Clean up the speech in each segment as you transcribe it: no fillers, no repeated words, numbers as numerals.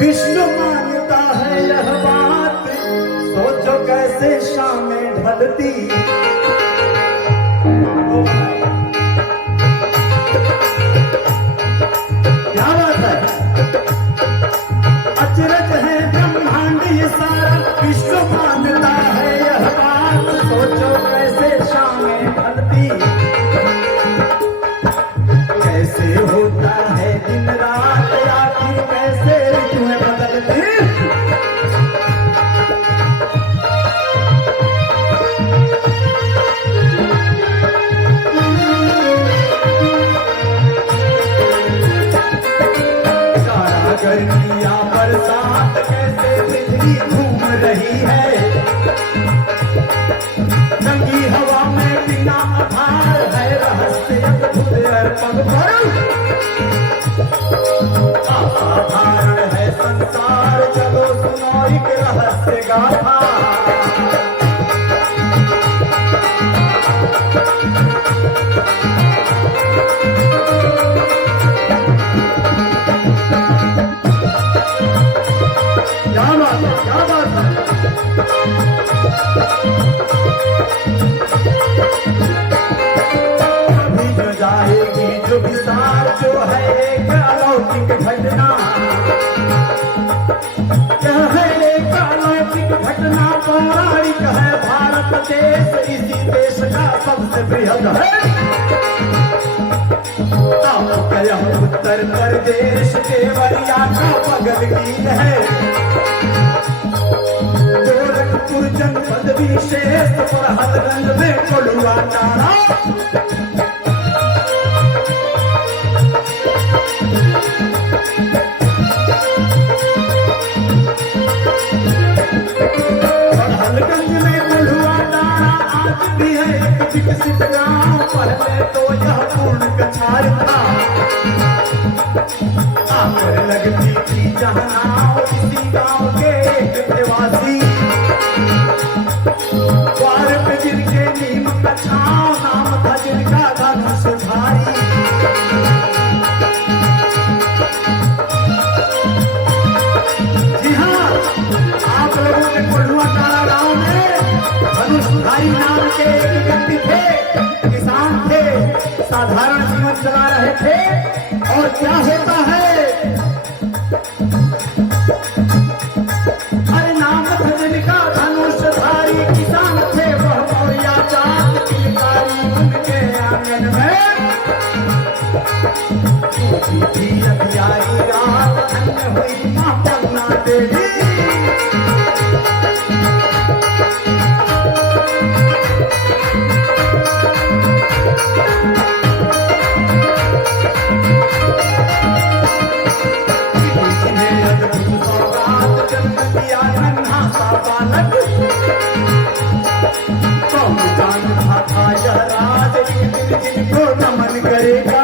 विष्णु मानता है यह बात, सोचो कैसे शाम ढलती। क्या बात है, अचरज है ब्रह्मांड ये सारा, विष्णु मानता है यह बात, सोचो कैसे शाम ढलती। कैसे होता है दिन रात, आखिर कैसे ऋतुएं बदलती। गर्मी या बरसात कैसे बिजली घूम रही है, नंगी हवा में बिना आधार है रहस्य अद्भुत अर्पण पर। असाधारण है संसार, चलो सुनो एक रहस्य गाथा। क्या बात है, अभी जो जाएगी जो विसार, जो है एक अलौकिक घटना, यह है एक अलौकिक घटना, पौराणिक है भारत देश, इसी देश का सबसे बृहद है। यह उत्तर प्रदेश देवरिया का बगल की है, गोरखपुर जनपद विशेष पर हदगंज में कोलुआ चारा। हदगंज में कोलुआ चारा आज भी है एक विकसित गांव, पहले तो यह पूर्ण कछार था। आकर लगती थी जहाँ नाव, इसी गांव के एक निवासी, द्वार पे जिनके नीम का छांव, नाम था जिनका धनुषधारी। जी हाँ, आप लोगों के कोल्हुआ चारा गांव में धनुषधारी नाम के एक व्यक्ति थे, किसान थे, साधारण जीवन चला रहे थे। और क्या होता है, हर नाम था जिनका धनुषधारी, किसान थे वह मौर्या जात किलकारी, उनके आंगन में थी अभियारी रात, धन्य हुई मां पन्ना देवी। जिनको नमन करेगा,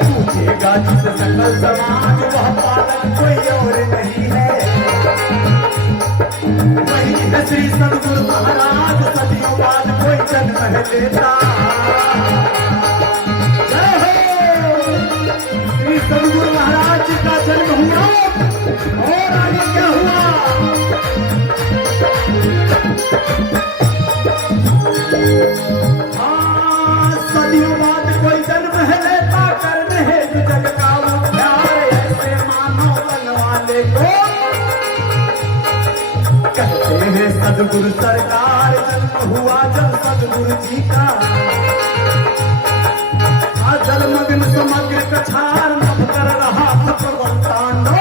पूछेगा जिस सकल समाज, वह पालन कोई और नहीं है। वही है श्री सद्गुरु महाराज, सदियों बाद कोई जन्म है देता। श्री सद्गुरु महाराज जी का जन्म हुआ, और आगे क्या हुआ, सदियों बाद कोई जन्म है लेता, करने है जो जग का उद्धार, ऐसे मानो बनवाले को कहते हैं सद्गुरु सरकार। जन्म हुआ जब सद्गुरु जी का, जलमग्न समग्र कछार, नभ कर रहा था प्रवर्तांडो।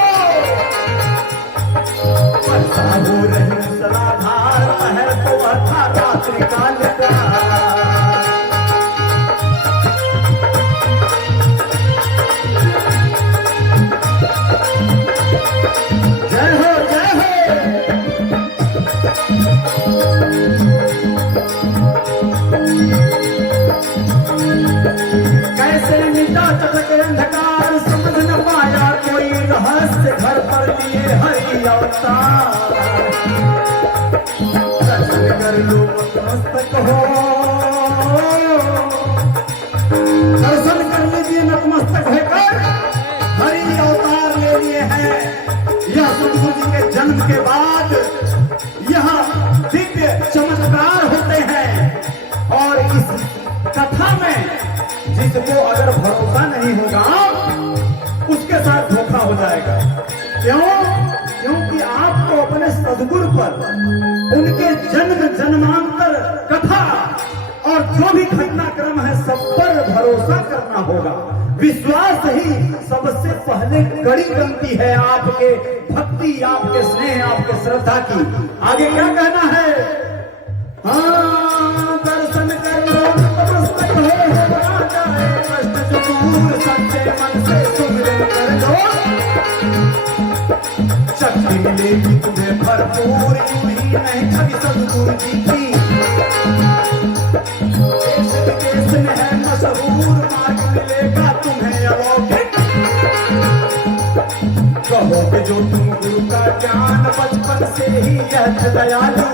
वर्षा हो रही मूसलाधार, पहर तो वह था रात्रि काल का। जय हो जय हो। कैसे मिटा चटक अंधकार, समझ न पाया कोई रहस्य, घर पर लिए हरि अवतार। दर्शन कर लो नतमस्तक हो, दर्शन कर लीजिए नतमस्तक होकर। हरि अवतार ले लिए हैं। यह सतगुरु जी के जन्म के बाद यह दिव्य चमत्कार होते हैं। और इस कथा में जिसको अगर भरोसा नहीं होगा उसके साथ धोखा हो जाएगा। क्यों? क्योंकि आपको अपने सद्गुरु पर उनके जन्म जन्मांतर कथा और जो भी घटनाक्रम है सब पर भरोसा करना होगा। विश्वास ही सबसे पहले कड़ी बनती है आपके भक्ति, आपके स्नेह, आपके श्रद्धा की। आगे क्या कहना है? हाँ, दर्शन कर लो नतमस्तक हो जाए कष्ट जो दूर, सच्चे मन से सुमिरन कर लो, शक्ति मिलेगी तुम्हें भरपूर। यूं ही नहीं छवि सद्गुरु जी की देश विदेश में है मशहूर, मार्ग मिलेगा तुम्हें अलौकिक। कहोगे जो तुम गुरु का ज्ञान बचपन से ही यह दयालु,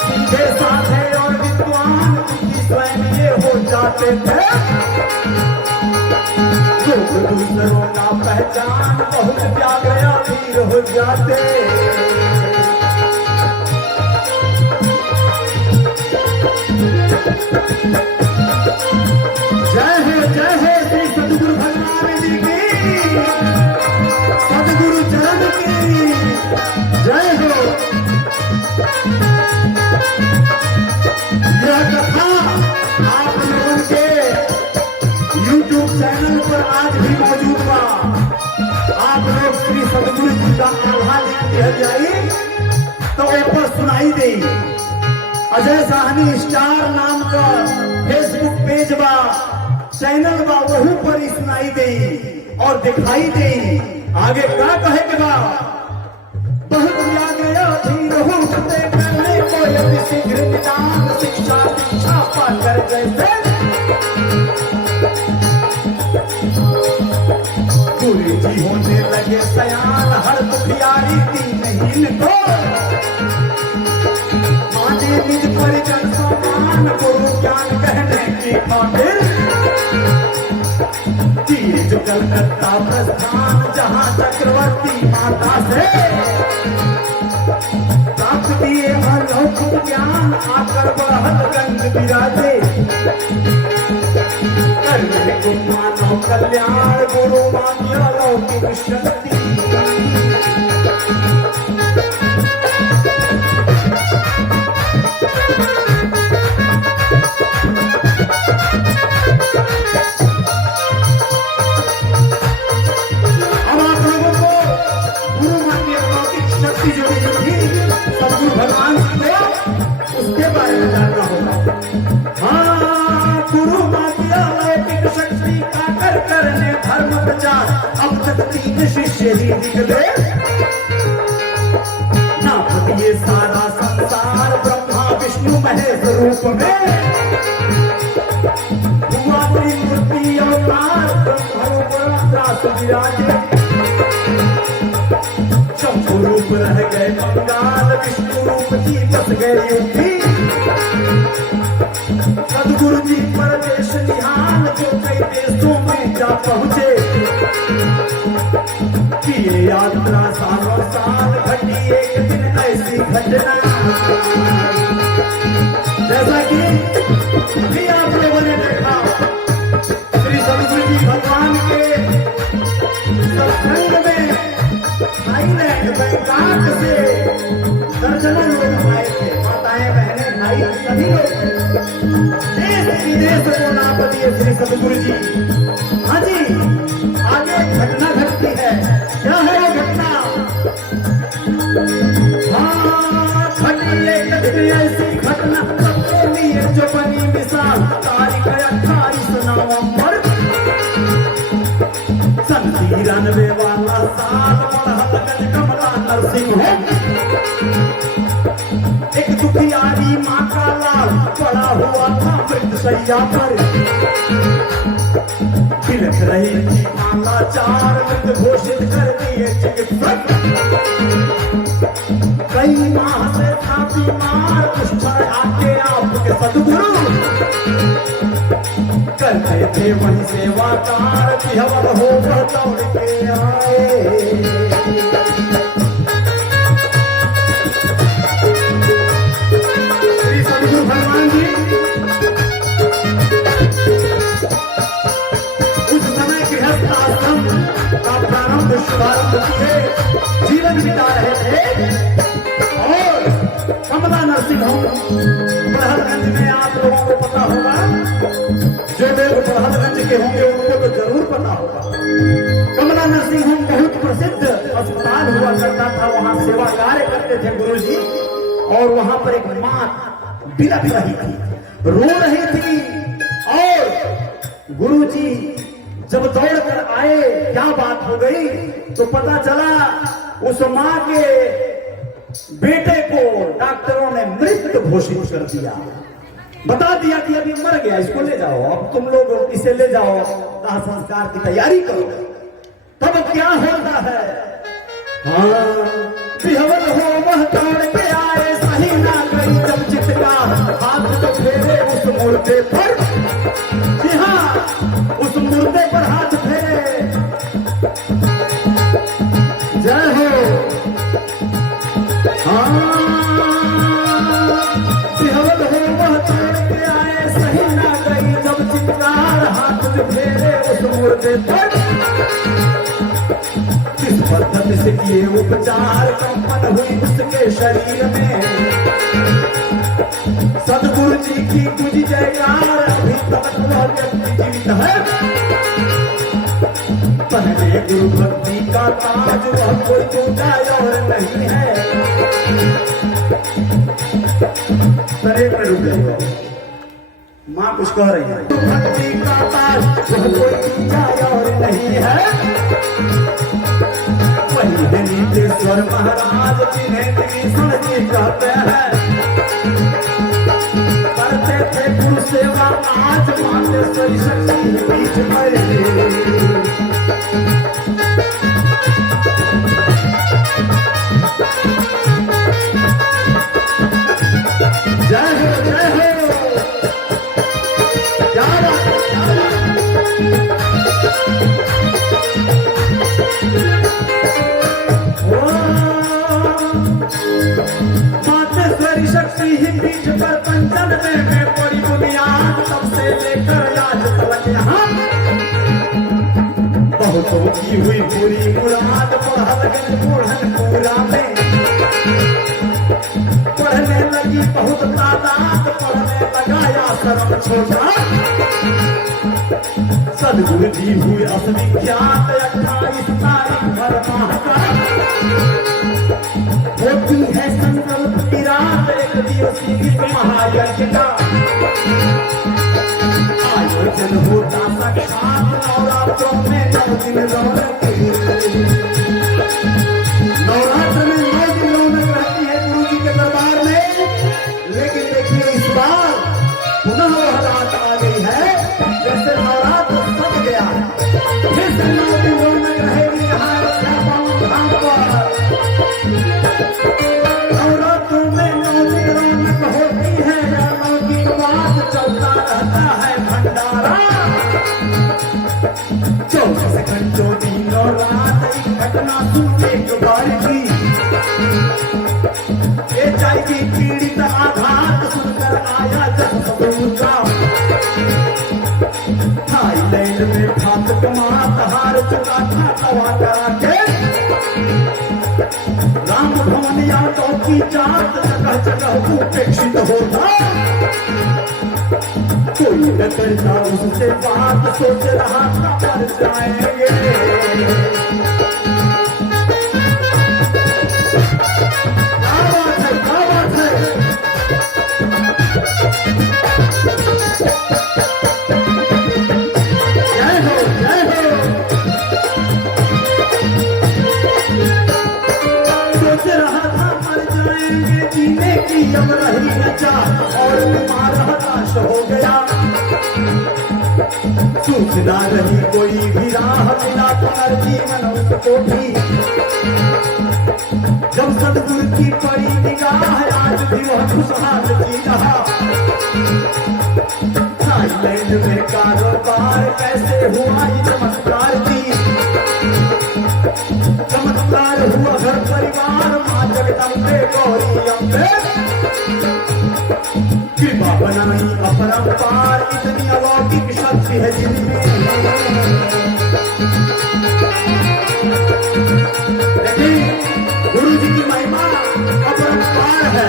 सीधे साधे और विद्वान क्योंकि स्वयं ये हो जाते थे। लोग दूसरों का पहचान बहुत व्याग्र अधीर हो जाते। जय है श्री सद्गुरु भगवान जी की, सद्गुरु चरण की जय हो। यह कथा आप लोगों के YouTube चैनल पर आज भी मौजूद बा। आप लोग श्री सद्गुरु जी का आल्हा लिख जाइए तो ऊपर सुनाई दे। अजय साहनी स्टार नाम का फेसबुक पेज बा, चैनल बा, वहीं पर ही सुनाई दे और दिखाई दे। आगे क्या कहे के बा? बहुत व्याग्र अधीर होते करने को यदि शीघ्र निदान, शिक्षा दीक्षा पाकर जैसे गुरु जी होने लगे सयान, हर दुखियारी दी नहीं इनको, माने निज परिजन समान, गुरु ज्ञान कहने की खातिर तीर जो कलकत्ता प्रस्थान, जहां चक्रवर्ती माता से प्राप्त किए अलौकिक ज्ञान, आकर बढ़त रंग विराजे करने को मानव कल्याण, गुरु मान्य अलौकिक शक्ति। अब आप लोगों को गुरु मान्य अलौकिक शक्ति जो थी सद्गुरु भगवान को उसके बारे में जानना होगा। हाँ, गुरु मान्य अलौकिक शक्ति का करने धर्म प्रचार, अब तक 3 शिष्य ही निकले, नाप दिए सारा संसार ब्रह्मा विष्णु महेश रूप में, हुआ त्रिमूर्ति अवतार ब्रह्मरूप विराजे, शंभु रूप रह गए बंगाल, विष्णु रूप जी बस गए यूपी, सद्गुरु जी परदेश निहाल जो कई देशों में जा पहुंचे, किए यात्रा सालों साल, घटी एक दिन ऐसी घटना जैसा कि भी आप लोगों ने देखा। श्री सद्गुरु जी भगवान के सत्संग में थाईलैंड बैंकॉक से दर्जनों लोग आए थे, माताएं बहनें भाई सभी लोग देश विदेश को नाप दिए श्री सद्गुरु जी। हाँ जी, आगे घटना घटती है। क्या है वो घटना? हाँ, घटी एक ऐसी घटना सबके लिए जो बनी मिसाल, तारीख 28 नवंबर सन 93 वाला साल, मरहतगंज कमला नरसिंह एक दुखियारी माँ का लाल पड़ा हुआ था मृतशैया पर। बिलख रही थी माला चार मृत घोषित कर दिए चिकित्सक। कई माह से था बीमार कुछ आके आपके सदगुरु करते थे वही सेवाकार की हवन हो दौड़ के आए। भगवान जी उस समय गृहस्थ आश्रम का प्रारंभ शुभारंभ किए जीवन बिता रहे थे। और कमला नर्सिंग होम बड़हलगंज में आप लोगों को पता होगा, जो लोग बड़हलगंज के होंगे उनको तो जरूर पता होगा। कमला नर्सिंग होम बहुत प्रसिद्ध अस्पताल हुआ करता था। वहां सेवा कार्य करते थे गुरुजी। और वहां पर एक मां बिलख रही थी, रो रही थी। और गुरुजी जब दौड़ कर आए, क्या बात हो गई, तो पता चला उस मां के बेटे को डॉक्टरों ने मृत घोषित कर दिया। बता दिया कि अभी मर गया, इसको ले जाओ, अब तुम लोग इसे ले जाओ, दाह संस्कार की तैयारी करो। तब क्या होता है, हाँ बिहवल हो वह दौड़ के आए, सही ना गई जब चित्का हाथ तो फेरे उस मुर्दे पर। जी हाँ, उस मुर्दे पर हाथ फेरे। जय हो। हाँ बिहवल हो वह दौड़ के आए, सही ना गई जब चित्कार हाथ तो फेरे उस मुर्दे पर। किस पद्धति से किए उपचार कंपन हुई उसके शरीर में। सदगुरु जी की तुझी जयकार, अभी तक वह व्यक्ति जीवित है। पहले गुरु भक्ति का ताज वह कोई दूजा और नहीं है। सरे पर रुक जाइए, माँ कुछ कह रही है। भक्ति का ताज वह कोई दूजा और नहीं है। नीतेश्वर महाराज जिन्हें त्रिशूल जी कहते हैं, करते थे गुरु सेवा आज मातेश्वरी शक्ति बीच में। जय हो जय हो। क्या बात मातेश्वरी शक्ति ही बीच पर पंचन में पड़ी बुनियाद, तब से लेकर आज तक यहाँ बहुतों की हुई पूरी मुराद। बड़हलगंज बूढ़नपुरा में पढ़ने लगी बहुत तादाद, पढ़ने लगाया शर्म छोटा। सदगुरु जी हुए असविख्यात 28 तारीख भर माह का होती है संकल्प की रात, एक दिवसीय महायज्ञ का आयोजन होता साक्षात नवरात्रों में 9 दिन रौनक। नवरात्र में 9 दिन रौनक रहती है गुरु जी के दरबार में। लेकिन देखिए इस बार पुनः वह रात आ गई है, जैसे नवरात्र सज गया, फिर से 9 दिन रौनक रहेगी यहाँ धाम पर। नवरात्रों में 9 दिन रौनक होती है, 9 दिन बाद चलता रहता है भंडारा। 24 घंटों दिनों रात एक घटना सुन एक बार की। HIV पीड़ित आघात सुनकर आया जब सबूता। थाईलैंड में घातक मात हार चुका था दवा करा के। राम भवन यादव की जात जगह जगह उपेक्षित होता। कोई न करता उससे बात, सोच रहा था मर जाएंगे। क्या बात है, क्या बात है। जय हो जय हो। सोच रहा था मर जाएंगे, जीने की जब रही नचा और बीमार हताश हो गया। सूझना रही कोई भी राह, मिला पुनर्जीवन उसको भी। जब सदगुरु की पड़ी निगाह, आज भी वह खुशहाल जी रहा। थाईलैंड में कारोबार कैसे हुआ ये चमत्कार जी। चमत्कार हुआ घर परिवार, माँ जगदम्बे गौरी अम्बे। कृपा बनाई अपरंपार, इतनी अलौकिक शक्ति है जिनमें। लेकिन गुरु जी की महिमा अपरंपार है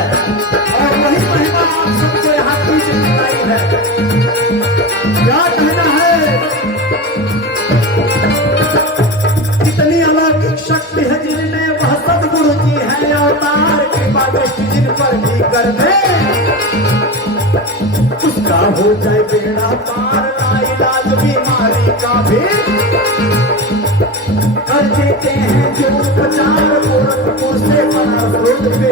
और वही महिमा आप सबको यहाँ बीच दिखाई है। क्या कहना है? इतनी अलौकिक शक्ति है जिनमें, वह सदगुरु जी है अवतार। कृपा दृष्टि जिन पर भी कर दे, उसका हो जाए बेड़ा पार। लाइलाज बीमारी का भी कर देते हैं जो उपचार। गोरखपुर से बनारस रोड पे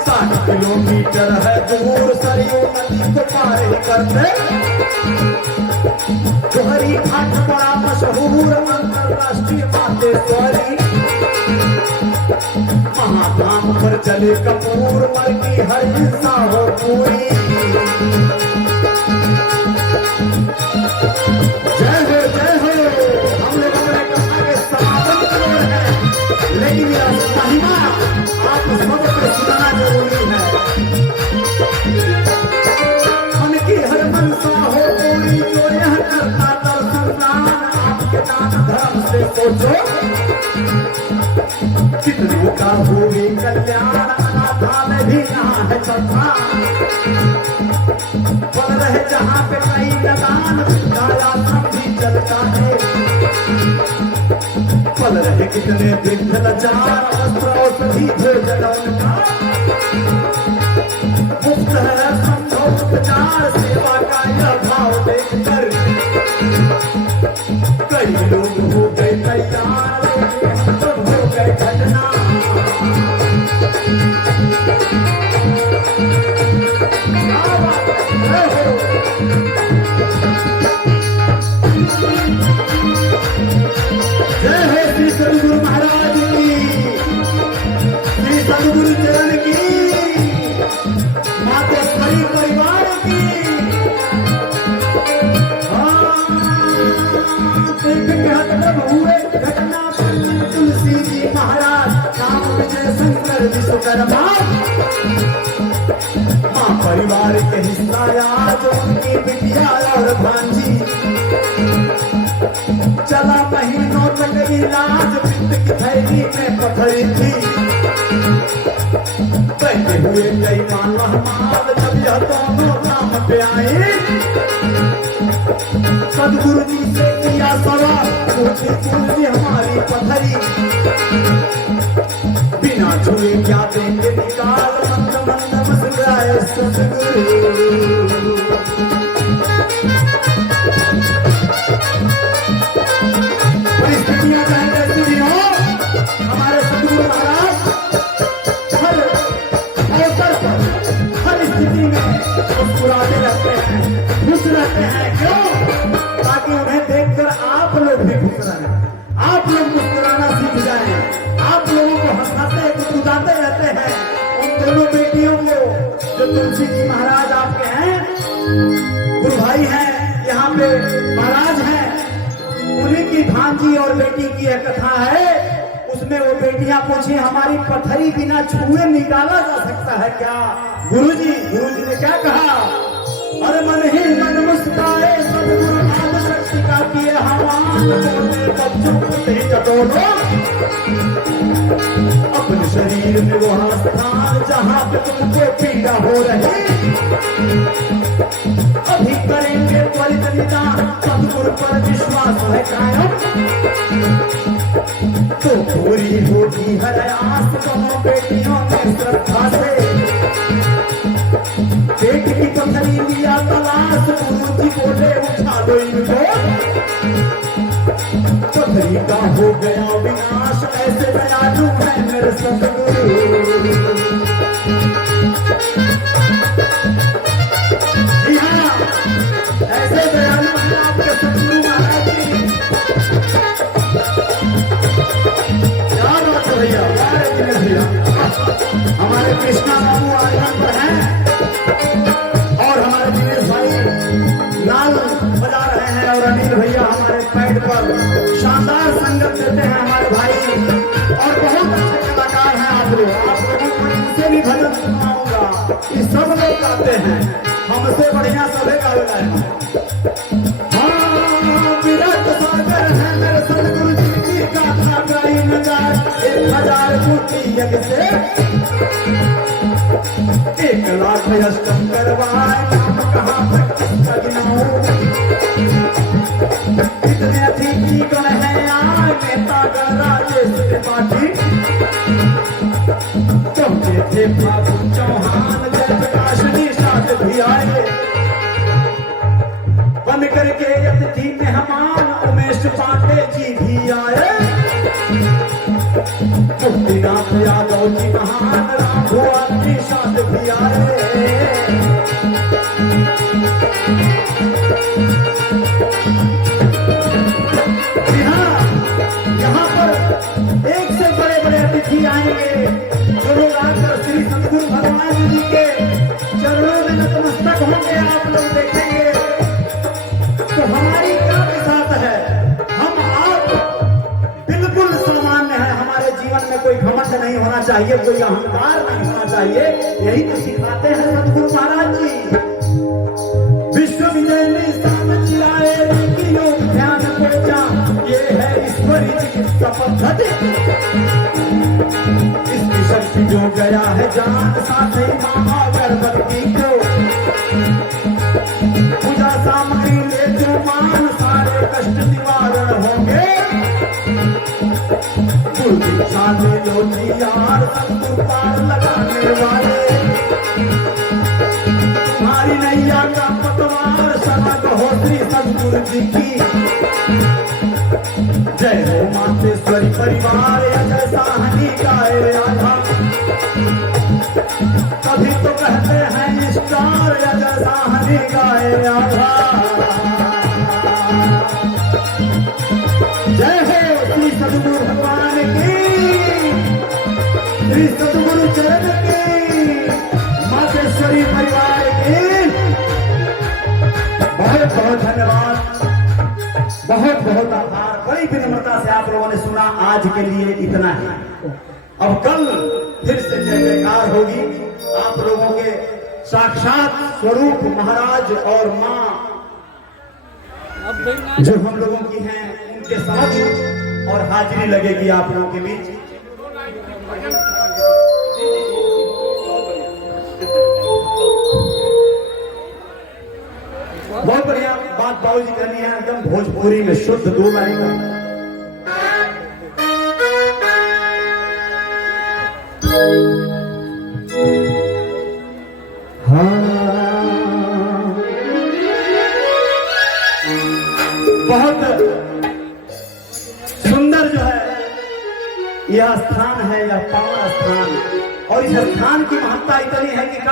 60 किलोमीटर है दूर, सरयू नदी को पार ही करते। जोहरी घाट बड़ा मशहूर, अंतरराष्ट्रीय मातेश्वरी। महाधाम पर चले कपूर, मर की हर हिस्सा हो पूरी। जय हो जय हो। हम लोगों ने कहा कि समापन करोड़ है, लेकिन यह महिमा आप सबको सुनना जरूरी है। मन की हर मनसा हो पूरी, जो यह करता दर्शन दान। आपके दान धर्म से सोचो, कितनों का होगी कल्याण। अनाथालय भी यहाँ है चौथा, पल रहे जहाँ पे कई लगान। कायाश्रम भी चलता है, पल रहे कितने दिन लाचार। वस्त्र औषधि भोजन उनका मुफ्त है, संभव उपचार। सेवा का यह भाव देखकर कई लोग हो गए तैयार, सब हो गए घटना। जय हो श्री सदगुरु महाराज की, श्री सदगुरु चरण की, मातेश्वरी परिवार की। हुए घटना तुलसी जी महाराज, नाम विजय शंकर विश्वकर्मा। माँ परिवार के हिस्सा आज उनकी बिटिया और भांजी। चला महीनों तक इलाज, पित्त की थैली में पथरी थी। बैठे हुए कई माल, जब यह दोनों धाम पे आए, सदगुरु जी से किया सवाल, पूछी पूछी हमारी पथरी। बिना छुए क्या देंगे निकाल, मंद मंद मुस्कुराए सदगुरु। परिस्थितियां चाहे कैसी भी हो, हमारे सदगुरु महाराज हर अवसर पर, हर स्थिति में मुस्कुराते रहते हैं, खुश रहते हैं। क्यों? ताकि उन्हें देखकर आप लोग भी खुश रहें, आप लोग मुस्कुराना सीख जाएं। आप लोगों को हंसाते गुदगुदाते रहते हैं। उन दोनों बेटियों को, जो तुलसी जी महाराज आपके हैं, गुरु भाई हैं, यहाँ पे महाराज हैं, उन्हीं की भांजी और बेटी की एक कथा है। उसमें वो बेटियां पूछी, हमारी पथरी बिना छुए निकाला जा सकता है क्या? गुरुजी ने क्या कहा? अरे मन ही मन मुस्कुराए सदगुरु नाम शक्ति का किए हवान। बच्चों को टटोलो अपने शरीर में वह स्थान, जहाँ पे तुमको पीड़ा हो रही। अभी करेंगे त्वरित निदान, सदगुरु पर विश्वास है कायम, तो पूरी होगी हर आस। दोनों बेटियों ने श्रद्धा से पेट की पथरी लिया तलाश। गुरु जी बोले उठा दो इनको, पथरी का हो गया विनाश। ऐसे दयालु है मेरे सदगुरु। जितने भी भजन सुनाऊंगा ये सब लोग गाते हैं, हमसे बढ़िया सभी गावेला है। हाँ विराट सागर है मेरे सदगुरु जी की गाथा गाई न जाए, 1000 कोटि यज्ञ से 1 लाख अष्टम करवाए, नाम कहाँ तक किसका गिनाऊं, कितने अतिथि गण है आए, नेता गण राजेश त्रिपाठी, चौथे थे फागुन चौहान, जय प्रकाश निषाद भी आए, बन करके अतिथि मेहमान उमेश पांडे जी भी आए, मुक्तिनाथ यादव जी महान, राम भुवन निषाद भी आए। जी हाँ, यहाँ पर एक से बड़े बड़े अतिथि आएंगे जो लोग आकर श्री सद्गुरु भगवान जी के चरणों में नतमस्तक होंगे, आप लोग देखेंगे तो हमारी क्या विसात है, हम आप बिल्कुल सामान्य है, हमारे जीवन में कोई घमंड नहीं होना चाहिए, कोई अहंकार नहीं होना चाहिए, यही तो सिखाते हैं सद्गुरु महाराज जी। विश्व विजय निशान चिराए योग ध्यान पूजा, ये है ईश्वरी चिकित्सा पद्धति, इसकी शक्ति जो गया है जान, साथ ही मामा गर्भवती को पूजा सामग्री ले जो मान, सारे कष्ट निवारण होंगे, गुरु दीक्षा ले लो जी यार, सद्गुरु पार लगाने वाले, तुम्हारी नैया का पतवार शरण हो श्री सद्गुरु जी की, जय हो मातेश्वरी परिवार, जय साहनी गाए आधा, तभी तो कहते हैं स्टार, जय साहनी गाए आधा, जय हो श्री सद्गुरु भगवान की, श्री सद्गुरु चरण की, मातेश्वरी परिवार की बहुत बहुत धन्यवाद, बहुत बहुत आभार, बड़ी विनम्रता से आप लोगों ने सुना। आज के लिए इतना ही, अब कल फिर से जय जयकार होगी, आप लोगों के साक्षात स्वरूप महाराज और माँ जो हम लोगों की हैं उनके समक्ष और हाजिरी लगेगी आप लोगों के बीच। बहुत बढ़िया बात बाबूजी करनी है, एकदम भोजपुरी में शुद्ध 2 लाइन का। बहुत सुंदर जो है यह स्थान है, यह पावन स्थान, और इस स्थान की महत्ता इतनी है कि